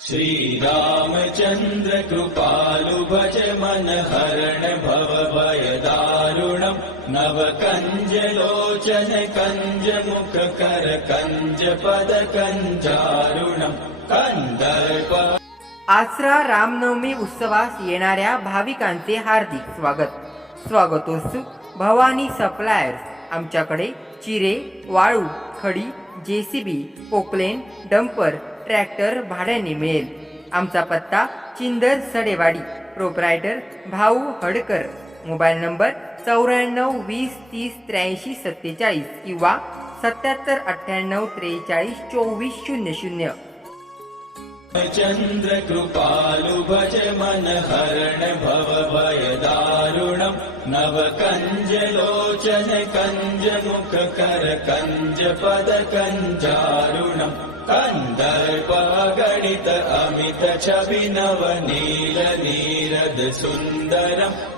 श्रीरामचन्द्र कृपालु भज मन हरण भव भय दारुणम् नव कञ्ज लोचन कञ्ज मुख कर कञ्ज पद कञ्जारुणम् कन्दर्प आसरा रामनवमी उत्सवास येणाऱ्या भाविकांचे हार्दिक स्वागत. स्वागतोत्सुक भवानी सप्लायर्स आमच्याकडे चिरे वाळू खडी जेसीबी पोकलेन डंपर ट्रॅक्टर भाड्याने मिळेल. आमचा पत्ता चिंदर सडेवाडी प्रोप्रायटर भाऊ हडकर. मोबाईल नंबर चौऱ्याण्णव वीस तीस त्र्याऐंशी सत्तेचाळीस किंवा सत्याहत्तर अठ्ठ्याण्णव त्रेचाळीस चोवीस शून्य शून्य. चन्द्र कृपालु भज मन हरण भव भय दारुणम् नव कञ्ज लोचन कञ्ज मुख कर कञ्ज पद कञ्जारुणम् कन्दर्प गणित अमित छवि नव नील नीरद सुन्दरम्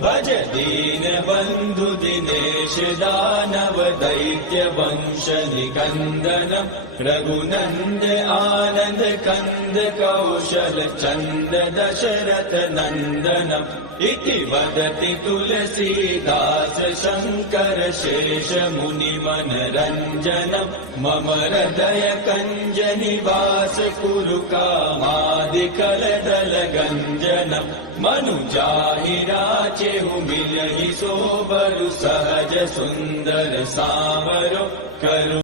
भज दीन बन्धु दिनेश दानव दैत्य वंश निकन्दनम् रघुनन्द आनन्द कन्द कौशल चन्द दशरथ नन्दनम् इति वदति तुलसीदास शङ्कर शेष मुनिमनरञ्जनम् मम हृदय कञ्ज निवास कुरु कामादिकलदल गञ्जनम् मनुजाहि राचेहु मिलहि सोबरु सहज सुन्दर सामरो करु